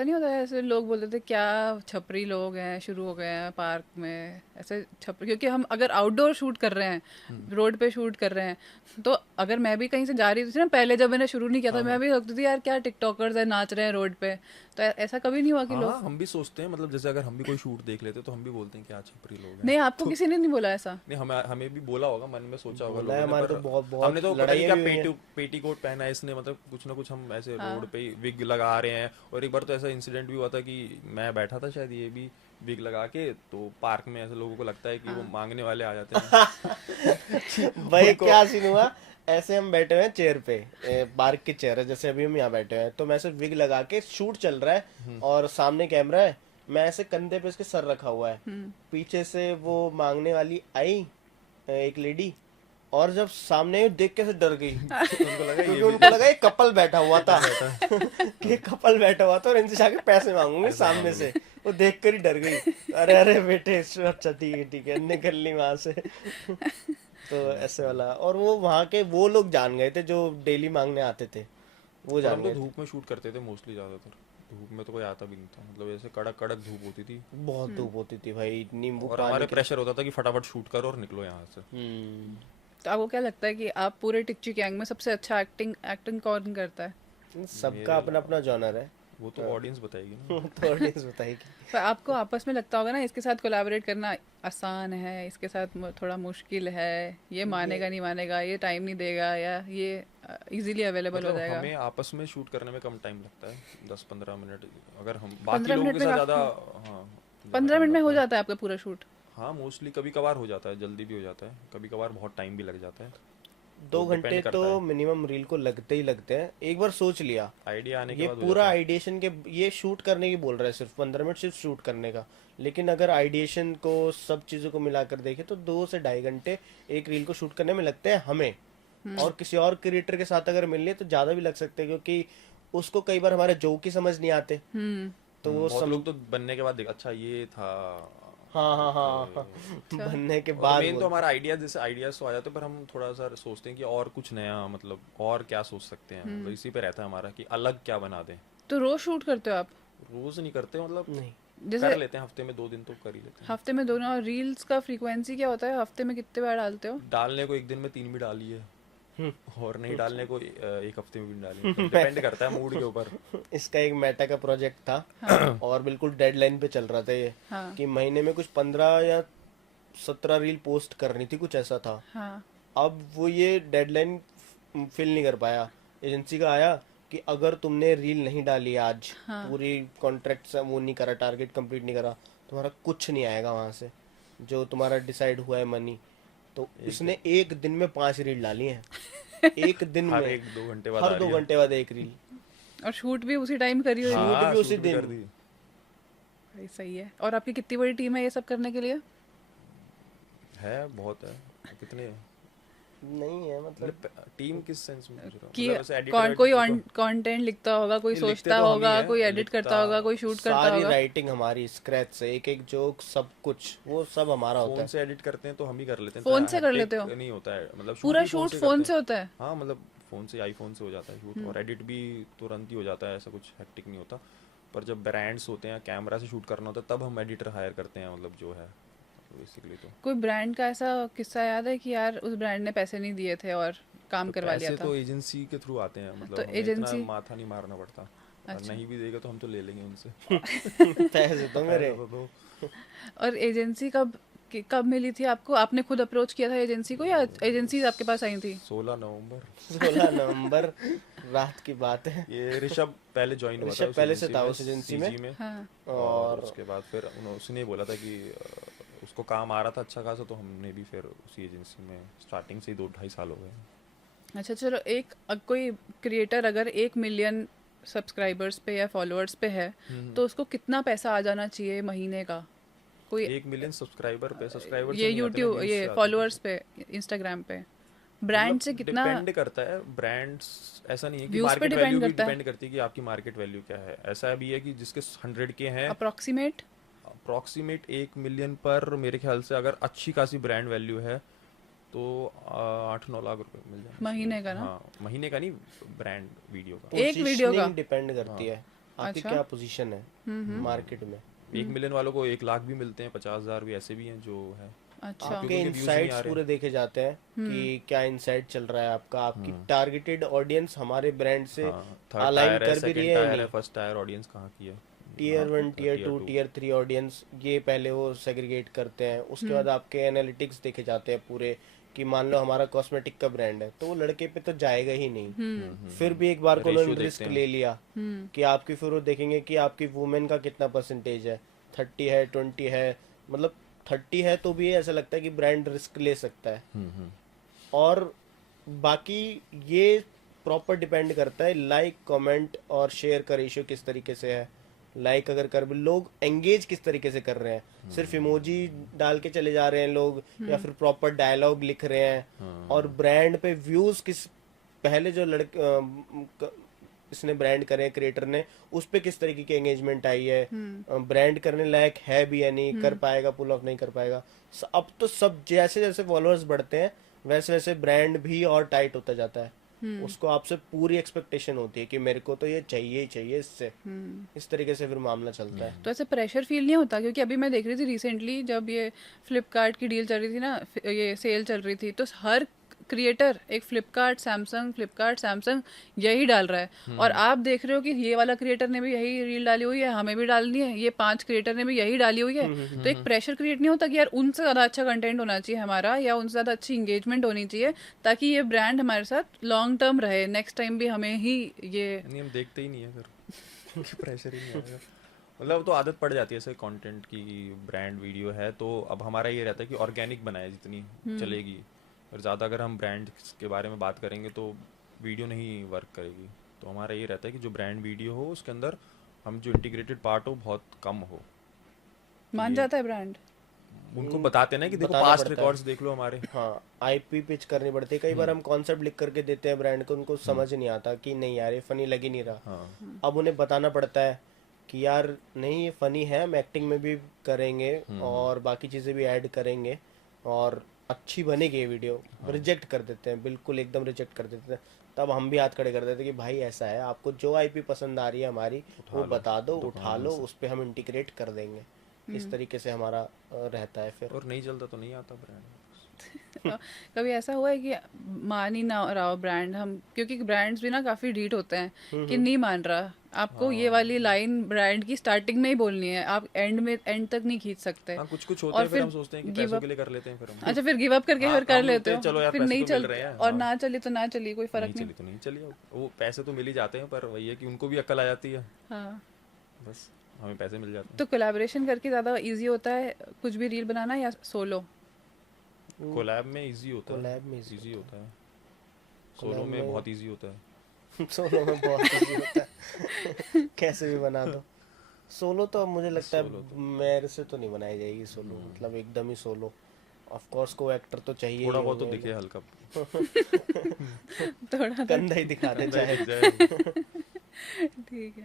ऐसा नहीं होता है, ऐसे लोग बोलते थे क्या छपरी लोग हैं, शुरू हो गए हैं पार्क में ऐसे छपरी, क्योंकि हम अगर आउटडोर शूट कर रहे हैं, हम्म। रोड पे शूट कर रहे हैं, तो अगर मैं भी कहीं से जा रही थी ना, पहले जब मैंने शुरू नहीं किया था, हाँ मैं हाँ भी सोचती थी यार क्या टिकटॉकर्स है नाच रहे हैं रोड पे। तो ऐसा कभी नहीं हुआ कि हाँ लोग। हाँ, हम भी सोचते हैं, मतलब जैसे अगर हम भी कोई शूट देख लेते तो हम भी बोलते हैं क्या छपरी लोग हैं। नहीं, आपको तो किसी ने नहीं बोला ऐसा? नहीं, हमें हमें भी बोला होगा, मन में सोचा होगा बोला है, लोगों ने, हमारे पर तो बहुत हमने बहुत तो पता नहीं लड़ाइयाँ क्या भी हुई हैं। पेटी कोट पहना है इसने, मतलब कुछ ना कुछ हम ऐसे रोड हाँ। पे ही विग लगा रहे हैं। और एक बार तो ऐसा इंसिडेंट भी हुआ था कि मैं बैठा था शायद, ये भी विग लगा के, तो पार्क में ऐसे लोगों को लगता है कि वो हाँ। मांगने वाले आ जाते हैं कि भाई उनको। क्या सीन हुआ, ऐसे हम बैठे हुए हैं चेयर पे, पार्क की चेयर है, जैसे अभी हम यहाँ बैठे हुए हैं, तो मैं ऐसे विग लगा के शूट चल रहा है हम्म। और सामने कैमरा है, मैं ऐसे कंधे पे इसके सर रखा हुआ है, हम्म। पीछे से वो मांगने वाली आई, एक लेडी, और जब सामने देख के से डर गई, उनको लगा ये क्योंकि भी उनको लगा एक कपल बैठा हुआ था कपल बैठा है। कि कपल बैठा हुआ था और इनसे जाके पैसे मांगूंगे ऐसा सामने मांग लो। से। वो देख कर ही डर गई, अरे अरे बेटे, अच्छा ठीक है, निकल ली वहां से। तो ऐसे वाला, और वो वहाँ के वो लोग जान गए थे जो डेली मांगने आते थे, वो और हम जान तो गए थे। धूप में शूट करते थे मोस्टली, ज़्यादातर धूप में तो कोई आता भी नहीं था, मतलब ऐसे कड़क कड़क धूप होती थी। बहुत धूप होती थी भाई, नींबू और पानी हमारे के। प्रेशर होता था कि फटाफट शूट करो और निकलो यहाँ से। हम्म। तो आपको क्या लगता है कि आप पूरे टिकची गैंग में सबसे अच्छा एक्टिंग एक्टिंग कौन करता है? सबका मेरे अपना अपना जॉनर है। वो तो ऑडियंस बताएगी ना। तो ऑडियंस बताएगी। पर आपको आपस में लगता होगा ना इसके साथ कोलैबोरेट करना आसान है, इसके साथ थोड़ा मुश्किल है, ये ये मानेगा नहीं मानेगा, ये टाइम नहीं देगा, या ये इजीली अवेलेबल हो मतलब जाएगा। हमें आपस में शूट करने में कम टाइम लगता है, 10-15 मिनट। अगर हम बाकी पंद्रह लोगों मिनट के में साथ ज़्यादा, काफी? हाँ, ज़्यादा 15 टाइम मिनट में हो लगता है। जाता है आपका पूरा शूट? हाँ, मोस्टली कभी कभार हो जाता है, जल्दी भी हो जाता है, कभी कभार बहुत टाइम भी लग जाता है। तो दो घंटे डिपेंड तो करता है, मिनिमम रील को लगते ही लगते हैं, एक बार सोच लिया। आइडिया आने के ये बाद हो पूरा जाता है। आइडिएशन के, ये शूट करने की बोल रहा है, सिर्फ 15 मिनट सिर्फ शूट करने का, लेकिन अगर आइडिएशन को सब चीज़ों को मिलाकर देखें तो 2 से ढाई घंटे एक रील को शूट करने में लगते हैं हमें। और किसी और क्रिएटर के साथ अगर मिल लिए तो ज़्यादा भी लग सकते हैं, क्योंकि उसको कई बार हमारे जोक ही समझ नहीं आते, हम्म। तो वो बहुत लोग तो बनने के बाद देख, अच्छा ये था। हाँ हाँ ओके। हाँ हाँ, अच्छा। बनने के और बाद मेन तो बोलते हमारा आइडिया, जैसे आइडियाज तो आ जाते हैं, पर हम थोड़ा सा सोचते हैं कि और कुछ नया, मतलब और क्या सोच सकते हैं, मतलब इसी पे रहता है हमारा कि अलग क्या बना दें। तो रोज शूट करते हो आप? रोज नहीं करते, मतलब नहीं। कर जैसे लेते हैं, हफ्ते में 2 दिन तो कर ही लेते हैं। हफ्ते में दोनों, और रील्स का फ्रीक्वेंसी क्या होता है, हफ्ते में कितने बार डालते हो? डालने को एक दिन में 3 भी डाली है, हम्म। और नहीं डालने को एक हफ्ते में भी नहीं डाली, मतलब डिपेंड करता है मूड के ऊपर। इसका एक मेटा का प्रोजेक्ट था, हाँ। और बिल्कुल डेडलाइन पे चल रहा था ये, हाँ। कि महीने में कुछ 15 या 17 रील पोस्ट करनी थी, कुछ ऐसा था। हाँ। अब वो ये डेडलाइन फिल नहीं कर पाया, एजेंसी का आया कि अगर तुमने रील नहीं डाली आज, हाँ। पूरी कॉन्ट्रैक्ट से वो नहीं करा, टारगेट कंप्लीट नहीं करा, तुम्हारा कुछ नहीं आएगा वहां से, जो तुम्हारा डिसाइड हुआ है मनी। तो एक इसने एक दिन में 5 रील डाली हैं, एक दिन हर में, 1-2 घंटे बाद हर आ दो रही है। घंटे बाद एक रील। और शूट भी उसी टाइम करी हुई? शूट हाँ, भी उसी शूट भी कर दिन। दी। भाई सही है। और आपकी कितनी बड़ी टीम है ये सब करने के लिए? है, बहुत है। कितने हैं? नहीं है मतलब, मतलब टीम किस सेंस में पूछ रहा हूँ, कि मतलब ऐसे कौन, एडिटर कोई तो कंटेंट लिखता होगा, कोई नहीं, लिखते सोचता तो हम ही होगा, कोई हैं, एडिट लिखता करता होगा, कोई शूट करता सारी होगा। राइटिंग हमारी स्क्रैच से, एक एक जोक सब कुछ वो सब हमारा होता फोन है। से एडिट करते हैं तो हम ही कर लेते हैं, फोन इतना से कर लेते हेक्टिक हो? नहीं होता है, मतलब शूट पूरा भी फोन शूट से फोन करते से हैं। होता है? हाँ, मतलब फोन से, आईफोन से हो जाता है शूट, और एडिट भी तुरंत ही हो जाता है, ऐसा कुछ हेक्टिक नहीं होता। पर जब ब्रांड्स होते हैं, कैमरा से शूट करना होता है, तब हम एडिटर हायर करते हैं, मतलब जो है बेसिकली तो। कोई ब्रांड का ऐसा किस्सा याद है कि यार उस ब्रांड ने पैसे नहीं दिए थे और काम तो करवा लिया पैसे था? तो एजेंसी के थ्रू आते हैं, तो मतलब हमें इतना एजेंसी। माथा नहीं मारना पड़ता। और अच्छा। नहीं भी देगा तो हम तो ले लेंगे उनसे। पैसे तो मेरे। पैसा तो दो। और एजेंसी कब मिली थी आपको? आपने खुद अप्रोच किया था एजेंसी को, या एजेंसीज आपके पास आई थी? 16 नवंबर। 16 नवंबर रात की बात है। ये ऋषभ पहले ज्वाइन हुआ था ऋषभ उस पहले से एजेंसी था में, उस एजेंसी में, सीजी में। हाँ। और और उसके बाद फिर उसने बोला था कि उसको काम आ रहा था अच्छा खासा, तो हमने भी फिर उसी एजेंसी में स्टार्टिंग से ही 2-2.5 साल हो गए। अच्छा चलो, कोई क्रिएटर अगर 1 मिलियन सब्सक्राइबर्स पे या फॉलोअर्स पे है, तो उसको कितना पैसा आ जाना चाहिए महीने का? कोई 1 मिलियन सब्सक्राइबर पे, सब्सक्राइबर से ये नहीं आते ना, यूट्यूब, व्यूज से ये आते हैं फॉलोअर्स पैसे। पे, इंस्टाग्राम पे, ब्रांड मतलब से कितना? डिपेंड करता है, ब्रांड्स ऐसा नहीं है कि व्यूज पे मार्केट वैल्यू डिपेंड भी करता है डिपेंड करती है कि आपकी मार्केट वैल्यू क्या है। ऐसा भी है कि जिसके 100 के हैं, अप्रोक्सीमेट? अप्रॉक्सीमेट 1 मिलियन पर मेरे ख्याल से अगर अच्छी खासी ब्रांड वैल्यू है तो 8-9 लाख रुपए मिल जाएंगे महीने उसमें। का ना? हाँ, महीने का नहीं, ब्रांड वीडियो का। एक वीडियो का? पोजीशनिंग डिपेंड करती हाँ, है। आपकी अच्छा। क्या पोजीशन है मार्केट में, 1 मिलियन वालों को 1 लाख भी मिलते हैं, 50,000 भी ऐसे भी हैं जो है। अच्छा। क्योंकि आपके उनके views नहीं आ इनसाइट्स रहे। पूरे देखे जाते हैं कि क्या इनसाइट चल रहा है आपका, आपकी टारगेटेड ऑडियंस हमारे ब्रांड से हाँ, थर्ड अलाइन टायर है, कर भी रही सेकंड है या टायर है, नहीं। फर्स्ट टायर ऑडियंस कहाँ की है। Tier 1, tier Tier 2, two। Tier 3 audience, ये पहले वो सेग्रीगेट करते हैं। उसके बाद आपके एनालिटिक्स देखे जाते हैं पूरे, कि मान लो हमारा कॉस्मेटिक का ब्रांड है तो वो लड़के पे तो जाएगा ही नहीं। फिर भी एक बार को Ratio उन्होंने रिस्क देखते हैं। ले लिया कि आपकी, फिर वो देखेंगे कि आपकी वुमेन का कितना परसेंटेज है, 30 है, 20 है, मतलब 30 है तो भी ऐसा लगता है कि ब्रांड रिस्क ले सकता है। और बाकी ये प्रॉपर डिपेंड करता है लाइक, कमेंट और शेयर का रेशियो किस तरीके से है। लाइक अगर कर भी, लोग एंगेज किस तरीके से कर रहे हैं, सिर्फ इमोजी डाल के चले जा रहे हैं लोग, या फिर प्रॉपर डायलॉग लिख रहे हैं। और ब्रांड पे व्यूज किस, पहले जो इसने ब्रांड करे, क्रिएटर ने, उस पे किस तरीके की एंगेजमेंट आई है, ब्रांड करने लायक है भी या नहीं, कर पाएगा, पुल ऑफ नहीं कर पाएगा। अब तो सब जैसे जैसे फॉलोअर्स बढ़ते हैं वैसे वैसे ब्रांड भी और टाइट होता जाता है। उसको आपसे पूरी एक्सपेक्टेशन होती है कि मेरे को तो ये चाहिए ही चाहिए इससे। इस तरीके से फिर मामला चलता है। तो ऐसे प्रेशर फील नहीं होता? क्योंकि अभी मैं देख रही थी रिसेंटली, जब ये फ्लिपकार्ट की डील चल रही थी ना, ये सेल चल रही थी, तो हर क्रिएटर एक फ्लिपकार्ट सैमसंग यही डाल रहा है। और आप देख रहे हो कि ये वाला क्रिएटर ने भी यही रील डाली हुई है, हमें भी डालनी है, ये 5 क्रिएटर ने भी यही डाली हुई है। तो एक प्रेशर क्रिएट नहीं होता कि यार उनसे ज़्यादा अच्छा कंटेंट होना चाहिए हमारा, या उनसे ज़्यादा अच्छी इंगेजमेंट होनी चाहिए, ताकि ये ब्रांड हमारे साथ लॉन्ग टर्म रहे, नेक्स्ट टाइम भी हमें ही ये। नहीं, हम देखते ही नहीं है फिर प्रेशर ही नहीं आएगा। मतलब तो आदत पड़ जाती है ऐसे कंटेंट की, ब्रांड वीडियो है तो अब हमारा ये रहता है कि ऑर्गेनिक बनाए जितनी चलेगी। और ज़्यादा अगर हम ब्रांड के बारे में बात करेंगे तो वीडियो नहीं वर्क करेगी। तो हमारा ये रहता है कि जो ब्रांड वीडियो हो उसके अंदर हम जो इंटीग्रेटेड पार्ट हो बहुत कम हो। मान जाता है ब्रांड। उनको बताते हैं ना कि देखो बताना पास्ट पड़ता है। रिकॉर्ड्स देख लो हमारे। हाँ, आईपी पिच करनी पड़ती है। कई बार हम कॉन्सेप्ट लिख करके देते हैं ब्रांड को, उनको समझ नहीं आता कि नहीं यार ये फनी लग ही नहीं रहा। हाँ, अब उन्हें बताना पड़ता है कि यार नहीं ये फनी है, हम एक्टिंग में भी करेंगे और बाकी चीज़ें भी ऐड करेंगे और अच्छी बनेगी ये वीडियो। रिजेक्ट कर देते हैं, बिल्कुल एकदम रिजेक्ट कर देते हैं। तब हम भी हाथ खड़े कर देते हैं कि भाई ऐसा है, आपको जो आईपी पसंद आ रही है हमारी वो बता दो, उठा लो, उस पर हम इंटीग्रेट कर देंगे। इस तरीके से हमारा रहता है फिर। और नहीं चलता तो नहीं आता ब्रांड। कभी ऐसा हुआ है कि मान ही ना रहा हो ब्रांड, हम, क्योंकि ब्रांड्स भी ना काफी डीट होते हैं कि नहीं मान रहा, आपको ये वाली लाइन ब्रांड की स्टार्टिंग में ही बोलनी है, आप एंड तक नहीं खींच सकते। हाँ, कुछ होते और हैं फिर फिर हम सोचते हैं कि give पैसों up। के लिए कर लेते हैं फिर हम। अच्छा, फिर गिव अप करके हाँ, फिर कर हम लेते बोलते हैं, हो, चलो यार फिर पैसे नहीं तो मिल चल, रहे हैं, और हाँ। ना चली तो ना चली, कोई फर्क नहीं नहीं। चली तो नहीं चली, वो पैसे तो मिल ही जाते हैं, पर वही है कि उनको भी अक्ल आ जाती है, हाँ, बस हमें पैसे मिल जाते तो कोलैबोरेशन करके ज़्यादा इजी होता है कुछ भी रील बनाना, या सोलो? हैं। कोलैब में इजी होता है, कोलैब में easy इजी होता है, सोलो कोलैब में में- बहुत इजी होता है। सोलो में बहुत इजी होता है कैसे भी बना दो। सोलो तो अब मुझे लगता है सोलो मेरे से तो नहीं बनाई जाएगी सोलो, मतलब एकदम ही सोलो। ऑफ कोर्स को एक्टर तो चाहिए थोड़ा ही बहुत तो होंगे, दिखे हल्का, थोड़ा कंधा ही दिखा दे चाहे। दिख जाए। ठीक है।